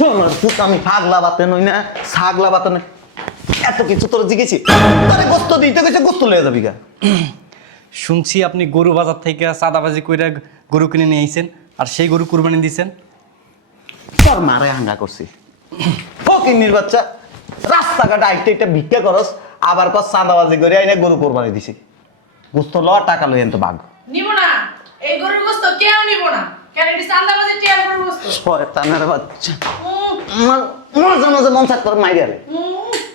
শোনার পুত আমি পাগলা বাতে নই না, ছাগলা বাতে নই। এত কিছু তোর জিজ্ঞেছি, তোরে গোস্ত দিতে গেছে, গোস্ত লয়ে যাবি গা। শুনছি আপনি গরু বাজার থেকে চাঁদাবাজি কইরা গরু কিনে নিয়ে আইছেন, আর সেই গরু কুরবানি দিছেন। তোর মারে হাঙ্গা করছি। ও কিন্নির বাচ্চা, রাস্তাঘাট আইতে এটা ভিক্ষা করস, আবার কস চাঁদাবাজি করে আইনে গরু কোরবানি দিছি। গোস্ত ল, টাকা লই এন তো ভাগ। নিব না, এই গরুর গোস্ত কেউ নিব না। কেন এটি চাঁদাবাজি টিয়ার গরুর গোস্ত? শয়তানের বাচ্চা, মাঝে মাঝে মন থাক তোর মাইরে।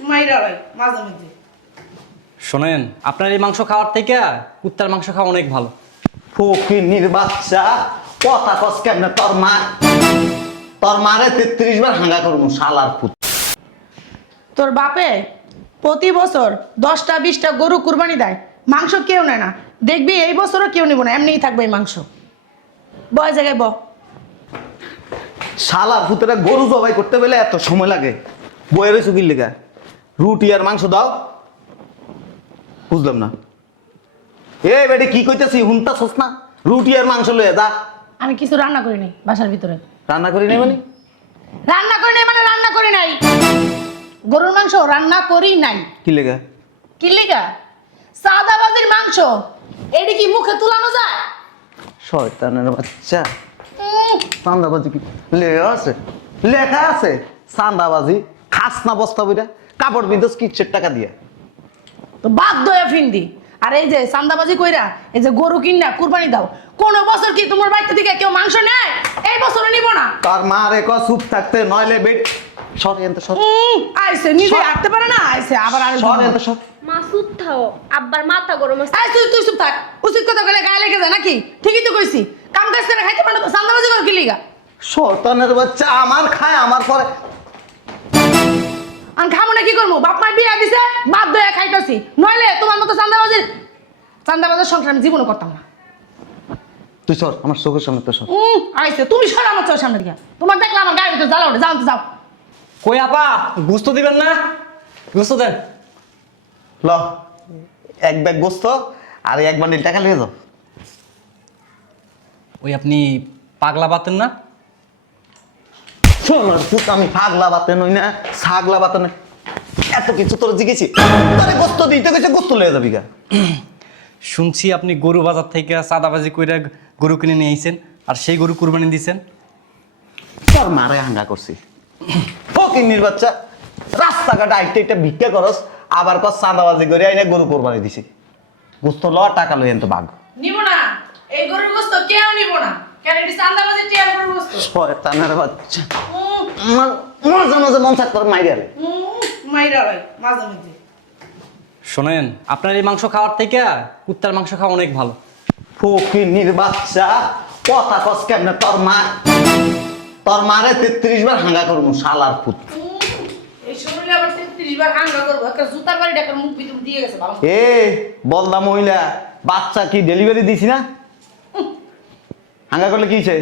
মাইরা ভাই মাঝে মধ্যে। শোনেন, আপনার এই মাংস খাওয়ার থেকে কুত্তার মাংস খাওয়া অনেক ভালো। ফকিন্নির বাচ্চা, কথা কস কেমনে? তোর মারে 33 বার হাঙ্গা করবো শালার পুত। তোর বাপে প্রতি বছর 10টা 20টা গরু কুরবানি দেয়, মাংস কেউ নেয় না। দেখবি এই বছরও কেউ নিব না, এমনিই থাকবে এই মাংস। বয় জায়গায় শালার পুতেরা গরু জবাই করতে গেলে এত সময় লাগে। বইয়ের চুকির লেগা রুটি আর মাংস দাও। বুঝলাম না, এ বেটি কি কইতেছি হুনতাছস না? রুটি আর মাংস লয়ে যা। আমি কিছু রান্না করি নাই বাসার ভিতরে। রান্না করি নাই মানে? রান্না করি নাই মানে রান্না করি নাই। গরুর মাংস রান্না করি নাই। কি লেগা? কি লিগা? সাদাবাজির মাংস, এটি কি মুখে তুলানো যায়? শয়তানের বাচ্চা, চাঁদাবাজি কি লেখা আছে? লেখা আছে চাঁদাবাজি। খাস না বস্তা বইটা, কাপড় বিন্দুস কিচ্ছের টাকা দিয়া। তো বাধ্য হয়ে ফিন্দি। আর এই যে চান্দাবাজি কইরা এই যে গরু কিনা কুরবানি দাও, কোন বছর কি তোমার বাড়িতে থেকে কেউ মাংস নেয়? এই বছরও নিব না। তার মা রে ক চুপ থাকতে, নইলে বেট সর এনতে সর। আইছে নিজে হাঁটতে পারে না, আইছে আবার আর সর এনতে সর। মাসুদ থাও, আব্বার মাথা গরম আছে। আই তুই চুপ থাক। উচিত কথা কইলে গায়ে লেগে যায় নাকি? ঠিকই তো কইছি, কাম কাজ করে খাইতে পারে না, চান্দাবাজি কর কি লিগা? শয়তানের বাচ্চা, আমার খায় আমার পরে। আমি খাবো না কি করবো? বাপ মার বিয়া দিছে, বাধ্য হয়ে খাইতেছি। নইলে তোমার মতো চান্দাবাজির সংসার আমি জীবনও করতাম না। তুই সর আমার চোখের সামনে তো সর। আইছে তুমি সর আমার চোখের সামনে দিয়া। তোমার দেখলাম আমার গায়ের ভিতরে জ্বালা ওঠে, যাও তো যাও। কই আপা, গোস্ত দিবেন না? গোস্ত দেন। ল, এক ব্যাগ গোস্ত আর এক বান্ডিল টাকা লিয়ে যাও। ওই আপনি পাগলা বাতেন না? শোনার পুত আমি পাগলা বাতে নই না, ছাগলা বাতে নই। এত কিছু তোর জিজ্ঞেছি, তোরে গোস্ত দিতে গেছে, গোস্ত লয়ে যাবি গা। শুনছি আপনি গরু বাজার থেকে চাঁদাবাজি কইরা গরু কিনে নিয়ে আইছেন, আর সেই গরু কুরবানি দিছেন। তোর মারে হাঙ্গা করছি। ও কিন্নির বাচ্চা, রাস্তাঘাট আইতে এটা ভিক্ষা করস, আবার কস চাঁদাবাজি করে আইনে গরু কোরবানি দিছি। গোস্ত ল, টাকা লই এন তো ভাগ। নিব না, এই গরুর গোস্ত কেউ নিব না। কেন এটি চান্দাবাজি টিয়ার গরুর গোস্ত? শয়তানের বাচ্চা, মাঝে মাঝে মন থাক তোর মাইরে। মাইরা ভাই মাঝে মধ্যে। শোনেন, আপনার এই মাংস খাওয়ার থেকে কুত্তার মাংস খাওয়া অনেক ভালো। ফকিন্নির বাচ্চা, কথা কস কেমনে? তোর মারে 33 বার হাঙ্গা করবো শালার পুত। এই শরীরে আবার 33 বার হাঙ্গা করবো, একটা জুতার বাড়ি ডাকার মুখ ভিতর দিয়ে গেছে বাবা। এ বলদা মহিলা, বাচ্চা কি ডেলিভারি দিছি না? হাঙ্গা করলে কি হইছে?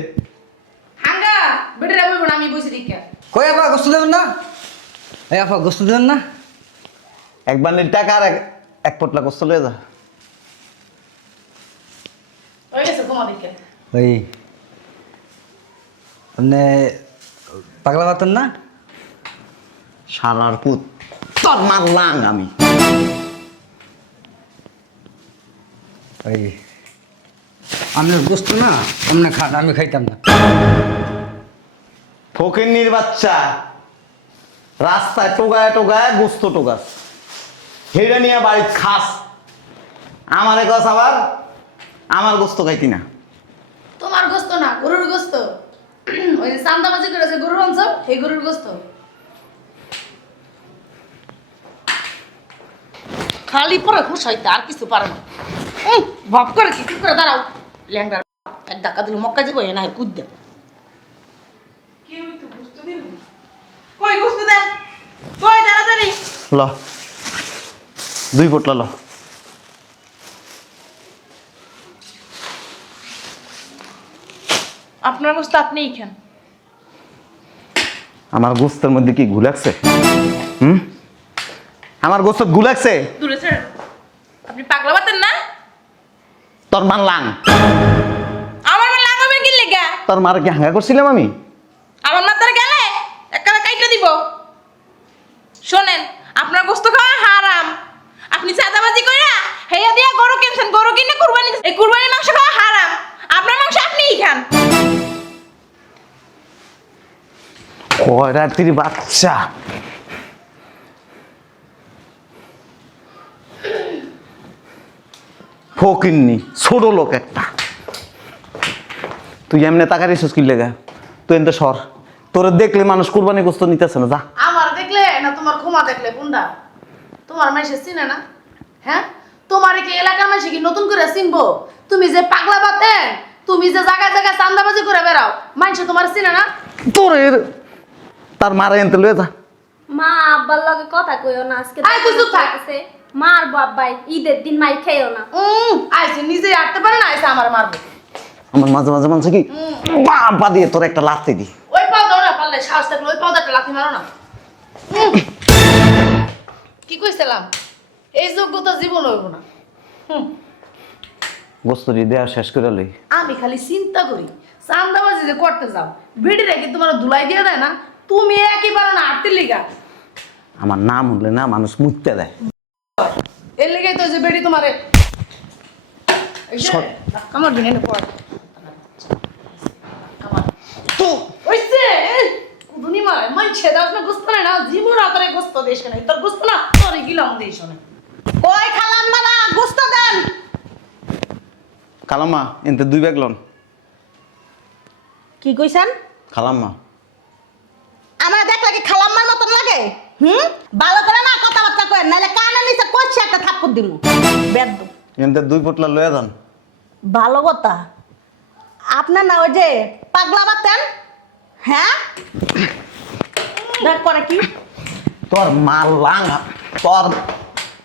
হাঙ্গা বেটারা বলবো না, আমি বসে দীক্ষা। কই আপা গোস্ত দেবেন না? এই আপা গোস্ত দেবেন না? এক বান্ডিল টাকা আর এক পটলা গোস্ত লয়ে যা। হয়ে গেছে তোমার দীক্ষা। ওই আপনি পাগলা বাতেন না? শালার পুত, তোর মারলাম আমি। ওই আপনার গোস্ত না আপনি খান, আমি খাইতাম না। ফকিন্নির বাচ্চা, রাস্তায় টোগায় টোগায় গোস্ত টোগাস, হেডে নিয়ে বাড়ি খাস। আমারে কস আবার আমার গোস্ত খাইতি না। তোমার গোস্ত না, গরুর গোস্ত। ওই যে চান্দাবাজি করেছে গরুর অংশ, এই গরুর গোস্ত। খালি পরে খুশাইতে আর কিছু পারে না। ভাব করে কি করে দাঁড়াও ল্যাংড়া, এক ধাক্কা দিল মক্কা যাবো এ না কুদ দেব। কই গোস্ত দেন, কই তাড়াতাড়ি ল, 2 পটলা ল। আপনার গোস্ত আপনিই খান। আমার গোস্তের মধ্যে কি গু লাগছে? আমার গোস্ত গু লাগছে? দূরে স্যার, আপনি পাগলা বাতেন না? তোর মারলাম। আমার মা লাগাবে কি লেগা? তোর মার কি হাঙ্গা করছিলাম আমি? আমার মাথার গেলে এক খয়রাতির বাচ্চা। ফকিন্নি ছোট লোক একটা। তুই এমনি টাকা রিসোর্স কি লেগা? তুই এনতে সর। তোরে দেখলে মানুষ কুরবানি গোস্ত নিতেছে না, যা। আমার দেখলে না তোমার ক্ষমা দেখলে কোনটা? তোমার মাইসে চিনে না? হ্যাঁ, তোমার কি এলাকার মাইসে কি নতুন করে চিনবো? তুমি যে পাগলা বাতেন, তুমি যে জায়গায় জায়গায় চান্দাবাজি করে বেড়াও, মাইসে তোমার চিনে না? তোর তার মারা এনতে লয়ে যা। মা আব্বার লগে কথা কইও না আজকে। আয় তুই চুপ থাক। মার বাবাই ঈদের দিন মাই খেয়েও না। আইসে নিজে আটতে পারে না, আইসে আমার মারবে। আমার মাঝে মাঝে মানছে কি বাবা দিয়ে তোর একটা লাথি দি। ওই পাও দাও না, পারলে সাহস থাকলে ওই পাওদাটা লাথি মারো না। কি কইছিলাম? এই যোগ্যতা জীবন হইব না। গোস্তরি দেয়া শেষ করে লই। আমি খালি চিন্তা করি চান্দাবাজি যে করতে যাও, ভিড়ি রেখে তোমার ধুলাই দিয়ে দেয় না, তুমি একই পারো না আটতে লিগা। আমার নাম হলে না মানুষ মুইতে দেয়। এর লেগেই তো যে বেড়ি তোমারে আমার দিনে পড় তো ওইছে কুদুনি মারে মানছে দাস না গোস্ত না জীবন আতরে গোস্ত দেশ না তোর গোস্ত না তোরে গিলাম দেশ না। কই খালাম মারা গোস্ত দেন। খালাম্মা এনতে 2 ব্যাগ লন। কি কইছেন? খালাম্মা আমার দেখলে কি খালাম্মার মতন লাগে? ভালো করে না কথাবার্তা করেন, নাহলে কানে নিচে কইছি একটা থাপ্পড় দিমু। বেদ্দ এনতে 2 পোটলা লয়ে যান। ভালো কথা। আপনার না ওই যে পাগলা বাতেন, হ্যাঁ দেখ করে কি তোর মাল লাঙ্গা,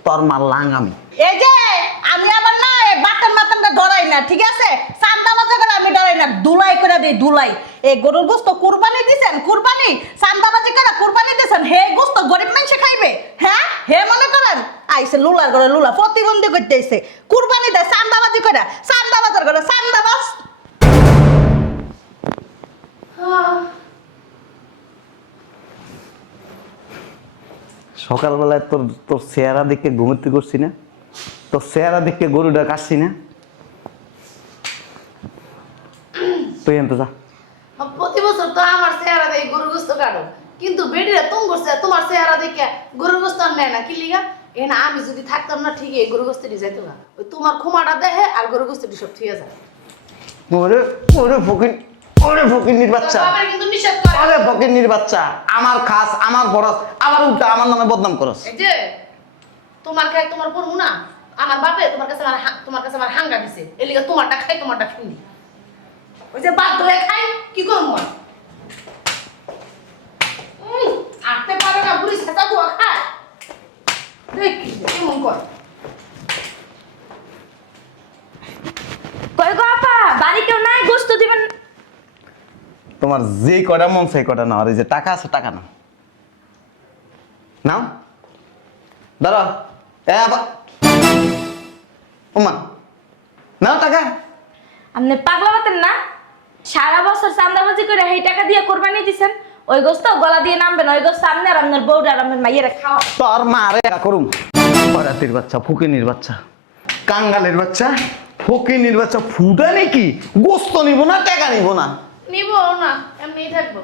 তোর মাল লাঙ্গামি। এই যে আমি আবার না বাটন মাটনটা ধরাই না, ঠিক আছে? চান্দা বাজা করে আমি ধরাই না, দুলাই করে দেই দুলাই। এই গরুর গোস্ত কুরবানি দিছেন, কুরবানি চান্দাবাজি করে কুরবানি দিছেন, হে গোস্ত গরিব মানুষে খাইবে? হ্যাঁ, হে মনে করেন আইছে লুলার ঘরে লুলা প্রতিবন্ধী করতে আইছে, কুরবানি দেয় চান্দাবাজি করে, চান্দাবাজার করে চান্দাবাজ। সকালবেলায় তোর চেহারা দেখে ঘুমোতে করছি না, তোর চেহারা দেখে গরুটা কাটছি না। তুই এনতে যা। প্রতি বছর তো আমার চেহারা দেখে গরুর গোস্ত কাটো, কিন্তু বেডিরা তুম করছে তোমার চেহারা দেখে গরুর গোস্ত আর নেয় না। কি লিগা? এ না আমি যদি থাকতাম না ঠিকই এই গরু গোস্তটি যাইতো না, ওই তোমার ক্ষমাটা দেখে আর গরু গোস্তটি সব ঠিক আছে। ওরে ওরে ফকিন্নির বাচ্চা, বাবার কিন্তু নিষেধ করে। আরে ফকিন্নির বাচ্চা, আমার খাস আমার বরস, আবার উল্টা আমার নামে বদনাম করস। এই যে তোমার খাই তোমার পড়বো না, আমার বাপে তোমার কাছে আমার হাঙ্গা দিছে, এর লিগা তোমারটা খাই তোমারটা ফিনি। ওই যে বাধ্য হয়ে খাই, কি করবো আর? আটতে পারে না বুড়ি ছাতা বুয়া খায়, দেখি কেমন করে। কই গো আপা, বাড়ি কেউ নাই, গোস্ত দিবেন? তোমার যেই কটা মন সেই কটা না, আর এই যে টাকা আছে টাকা না নাও, দাঁড়াও। ওমা নাও টাকা। আপনি পাগলা বাতেন না? সারা বছর চান্দাবাজি করে এই টাকা দিয়ে কোরবানি দিছেন, ওই গোস্ত গলা দিয়ে নামবে না, ওই গোস্ত আপনি আর আপনার বউরা আর আপনার মাইয়েরা খাওয়া। তোর মারে করুম। রাতির বাচ্চা, ফকিনির বাচ্চা, কাঙ্গালের বাচ্চা, ফকিনির বাচ্চা, ফুটা নাকি গোস্ত নিব না টাকা নিব না। নিব না, এমনিই থাকবো।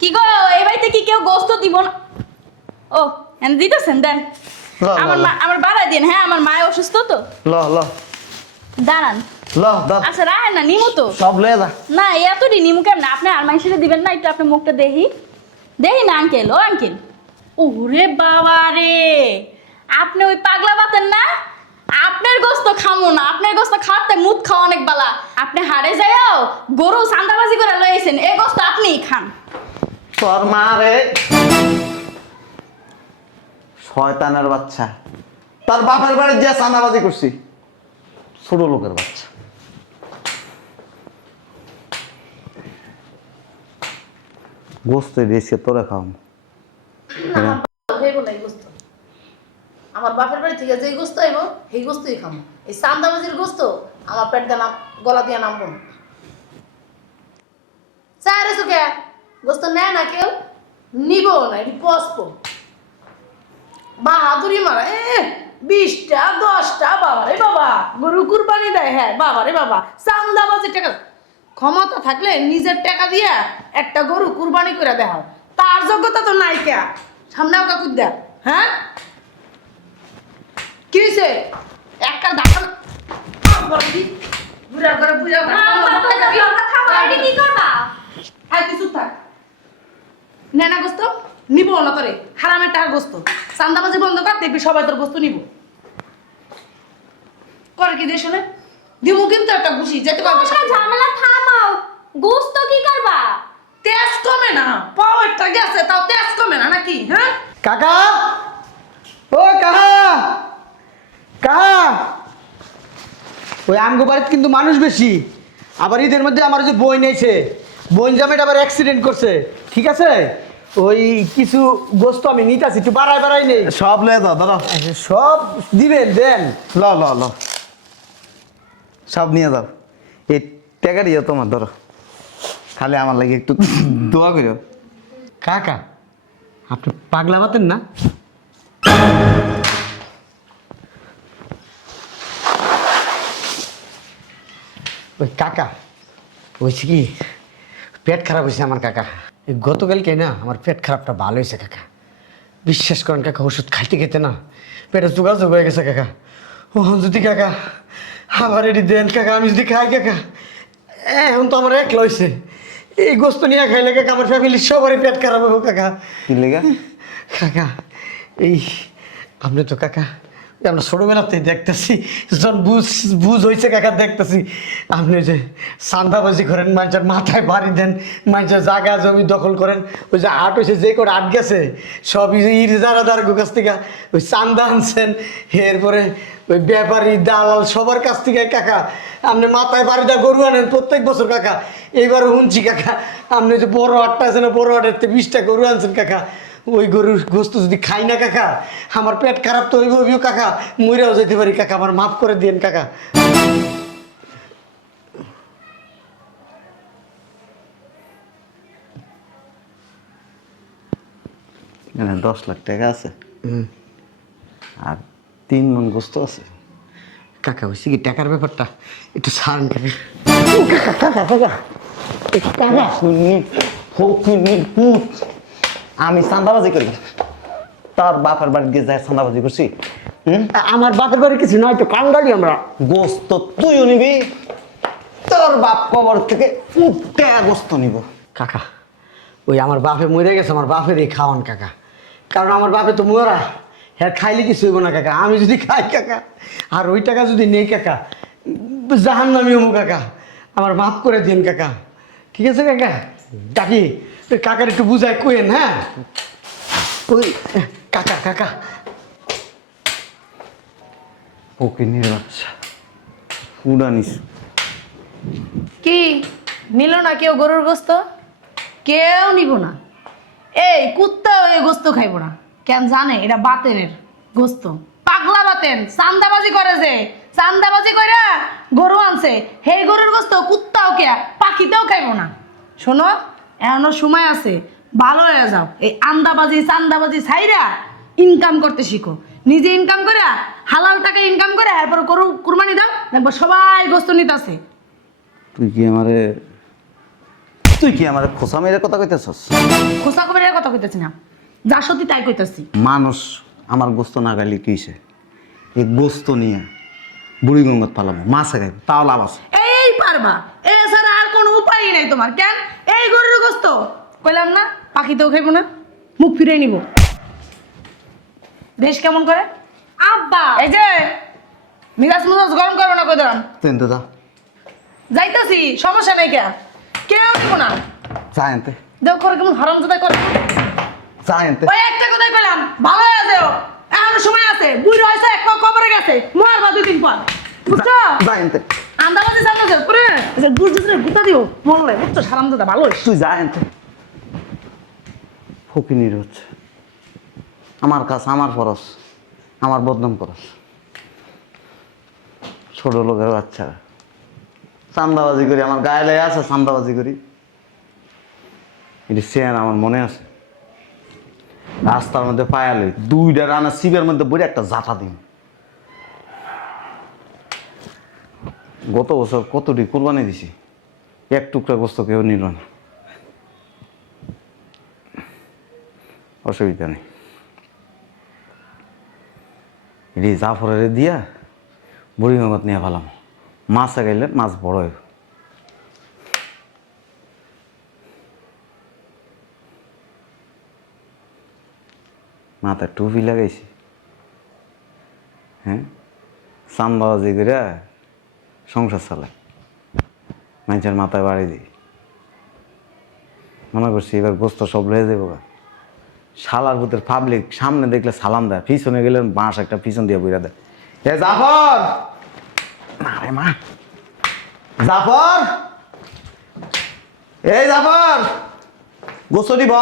কি গো, এই বাড়িতে কি কেউ গোস্ত দিব না? ও এনে দিতেছেন, দেন। ল, ল, আমার ল। আমার বাড়াই দিন। হ্যাঁ, আমার মায় অসুস্থ তো। ল ল দাঁড়ান। ল দাও, আচ্ছা রাখেন না, নিমু তো। সব লয়ে যা। না এতটি নিমু কেন? আপনি আর মাইসে দিবেন না? একটু আপনার মুখটা দেখি দেখি না আঙ্কেল। ও আঙ্কেল, ওরে বাবা রে, আপনি ওই পাগলা বাতেন না? আপনার গোস্ত খামো না, আপনার গোস্ত খাওয়াতে মুখ খাওয়া অনেক বালা। আপনি হারে যাও গরু চান্দাবাজি করে লইছেন, এই গোস্ত আপনিই খান। তোর মারে শয়তানের বাচ্চা, তার বাপের বাড়ি যে চাঁদাবাজি করছি, ছোট লোকের বাচ্চা। গোস্ত দিয়েছে তোরা খাও। আমার বাপের বাড়ি থেকে যে গোস্ত আইব সেই গোস্তই খামো। এই চান্দাবাজির গোস্ত আমার পেট দিয়ে গলা দিয়ে নামবো না। চারে চোখে গোস্ত নেয় না কেউ, নিব না, এটি পসবো। বাহাদুরি মারা 20টা 10টা, বাবা রে বাবা, গরু কুরবানি দেয়। হ্যাঁ বাবা রে বাবা, চান্দাবাজি টাকা ক্ষমতা থাকলে নিজের টাকা দিয়া একটা গরু কুরবানি করে দেখাও, তার যোগ্যতা তো নাই কে। সামনে ওকে কুদ্দা, হ্যাঁ কি হয়েছে? একটা ধাক্কা বুড়া করে বুড়া কি করবা? আর কিছু থাক নেনা গোস্ত নিব না তোরে, হারামের টাকার গোস্ত। চান্দাবাজি বন্ধ কর, দেখবি সবাই তোর গোস্ত নিব। করে কি দিয়ে শুনে দিমু কিন্তু একটা ঘুষি যেতে পারবে। তোমরা ঝামেলা থামাও, গোস্ত কি করবা? তেজ কমে না, পাওয়ারটা গেছে তাও তেজ কমে না নাকি? হ্যাঁ কাকা, ও কাকা, কাকা, ওই আমগো বাড়িতে কিন্তু মানুষ বেশি। আবার ঈদের মধ্যে আমার যে বই নেইছে, বোন জামাইটা আবার অ্যাক্সিডেন্ট করছে, ঠিক আছে? ওই কিছু গোস্ত আমি নিতেছি, একটু বাড়াই নেই। সব লয়ে যাও, ধরো। সব দিবেন, দেন। ল ল ল, সব নিয়ে যাও। এই টাকা দিয়ে তোমার, ধরো। খালি আমার লাগে একটু দোয়া করো। কাকা, আপনি পাগলা বাতেন না? ওই কাকা, হয়েছে কি, পেট খারাপ হয়েছে আমার কাকা। এই গতকালকে না আমার পেট খারাপটা ভালো হয়েছে কাকা। বিশ্বাস করেন কাকা, ওষুধ খাইতে খেতে না পেটে যোগাযোগ হয়ে গেছে কাকা। ও যদি কাকা আবার এটি দেন কাকা, আমি যদি খাই কাকা, এখন তো আমার এক লইছে। এই গোস্ত নিয়ে খাইলে কাকা আমার ফ্যামিলির সবারই পেট খারাপ হবে কাকা। কি লেগা? কাকা এই আপনি তো কাকা আমরা ছোটবেলাতেই দেখতেছি, যখন বুঝ হয়েছে কাকা দেখতেছি আপনি যে চান্দাবাজি করেন, মানুষের মাথায় বাড়ি দেন, মানুষের জায়গা জমি দখল করেন। ওই যে আট হয়েছে, যে করে আট গেছে সব ইজারাদার কাছ থেকে ওই চান্দা আনছেন, এরপরে ওই ব্যাপারী দালাল সবার কাছ থেকে কাকা আপনি মাথায় বাড়িটা গরু আনেন প্রত্যেক বছর কাকা। এইবার শুনছি কাকা আপনি যে বড় হাটটা আছে না, বড় হাটের 20টা গরু আনছেন কাকা। ওই গরুর গোস্ত যদি খাই না কাকা আমার পেট খারাপ তো হইব কাকা, মইরাও যেতে পারি কাকা, আমার মাফ করে দিন কাকা। এখানে 10 লাখ টাকা আছে আর 3 মণ গোস্ত আছে। কাকা হয়েছে কি টাকার ব্যাপারটা একটু ছাড়েন কাকা। আমি চান্দাবাজি করি, তার বাপের বাড়ি গিয়ে যায় চান্দাবাজি করছি? আমার বাপের বাড়ি কিছু নয় তো, কাঙ্গালি আমরা। গোস্ত তুইও নিবি, তোর বাপ কবর থেকে উঠে গোস্ত নিব। কাকা ওই আমার বাপে মরে গেছে, আমার বাপের এই খাওয়ান কাকা, কারণ আমার বাপে তো মরা, হ্যাঁ খাইলে কিছু হইব না কাকা। আমি যদি খাই কাকা আর ওই টাকা যদি নেই কাকা, জাহান নামি হবো কাকা, আমার মাফ করে দিন কাকা, ঠিক আছে কাকা? ডাকি ওই কাকার একটু বুঝায় কইেন। হ্যাঁ ওই কাকা কাকা ওকে নিয়ে বাচ্চা উড়ানিস। কি নিল না কেউ গরুর গোস্ত? কেউ নিব না। এই কুত্তাও এই গোস্ত খাইব না। কেন জানে? এটা বাতেনের গোস্ত, পাগলা বাতেন। চান্দাবাজি করে, যে চান্দাবাজি কইরা গরু আনছে, সেই গরুর গোস্ত কুত্তাও কে পাখিতেও খাইব না। শোনো, এখনো সময় আছে, ভালো হয়ে যাও। এই আন্দাবাজি চান্দাবাজি ছাইরা ইনকাম করতে শিখো। নিজে ইনকাম করে হালাল টাকা ইনকাম করে এরপর গরু কুরবানি দাও, দেখবো সবাই গোস্ত নিতেছে। তুই কি আমারে খোসা মেরে কথা কইতেছস? খোসা কবিরের কথা কইতেছি না, যা সত্যি তাই কইতেছি। মানুষ আমার গোস্ত না গাইলে কি হইছে? এই গোস্ত নিয়ে বুড়ি গঙ্গত পালাম, মাছে খাইব, তাও লাভ আছে। এই পারবা, এছাড়া আর কোনো উপায়ই নাই তোমার। কেন? এই গরুর গোস্ত কইলাম না পাখিতেও খাইব না, মুখ ফিরে নিব। দেশ কেমন করে আব্বা এই যে মিরাজ মুরাজ গরম করবো না, কই দাঁড়ান। তুই তো যা, যাইতাছি, সমস্যা নাই। কেউ দিব না। যা এনতে, দেখ করে কেমন হারাম জোদাই করে। যা এনতে। ওই একটা কথাই কইলাম, ভালো হয়ে যাও, এখনো সময় আছে। বুড়ি হয়েছে, এক পাক কবরে গেছে, মারবা 2-3 পাক, বুঝছো? যা এনতে, আন্দাবাজি চান্দাবাজি করে গুজরে গুতা দিও মরলে, বুঝছো? হারাম জোদা ভালো হইছে। তুই যা এনতে। ফকিনির হচ্ছে আমার কাছে, আমার ফরস, আমার বদনাম করস। ছোট লোকের বাচ্চারা চান্দাবাজি করি, আমার গায়ে লেগে আছে চান্দাবাজি করি। এটি সেন আমার মনে আছে, রাস্তার মধ্যে পায়ালে 2টা রানা শিবের মধ্যে বইরে একটা জাতা দিন। গত বছর কতটি কোরবানি দিছি, এক টুকরা গোস্ত কেউ নিল না, অসুবিধা নেই। এটি জাফরের দিয়া বুড়ি মামাত নিয়ে ভালাম, মাছ আগাইলে মাছ বড় হইব। মাথায় টুপি লাগাইছি, হ্যাঁ, চান্দাবাজি করে সংসার চালায়, মানুষের মাথায় বাড়ি দিই। মনে করছি এবার গোস্ত সব লয়ে যাবো। শালার ভূতের পাবলিক সামনে দেখলে সালাম দেয়, পিছনে গেলে বাঁশ একটা পিছন দিয়ে বইরা দেয়। এ জাফর, আরে মা, জাফর, এই জাফর, গোস্ত দিব।